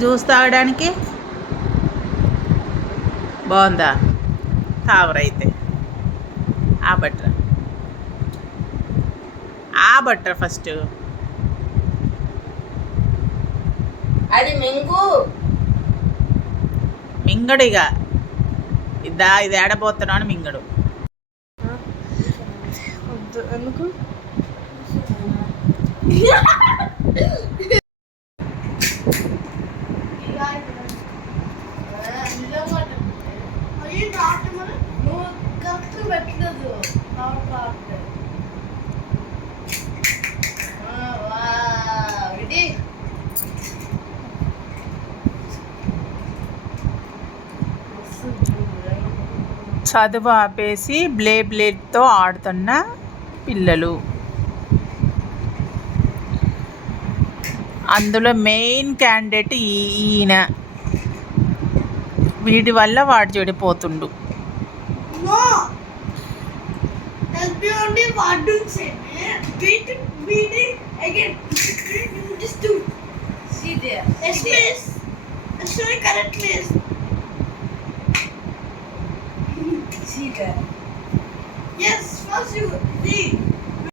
Juice తాగడానికి? బాగుందా? తావరైతే ఆ బట్టర్ ఆ బట్టర్ ఫస్ట్. అది మింగు. మింగడిగా. ఇదా ఇది ఏడబోతున్నాను మింగడు. ఎందుకు? చదువు ఆపేసి బ్లే బ్లేడ్తో ఆడుతున్న పిల్లలు. అందులో మెయిన్ క్యాండిడేట్ ఈయన. వీడి వల్ల వాడు చెడిపోతుండు. See there. Yes, first you read.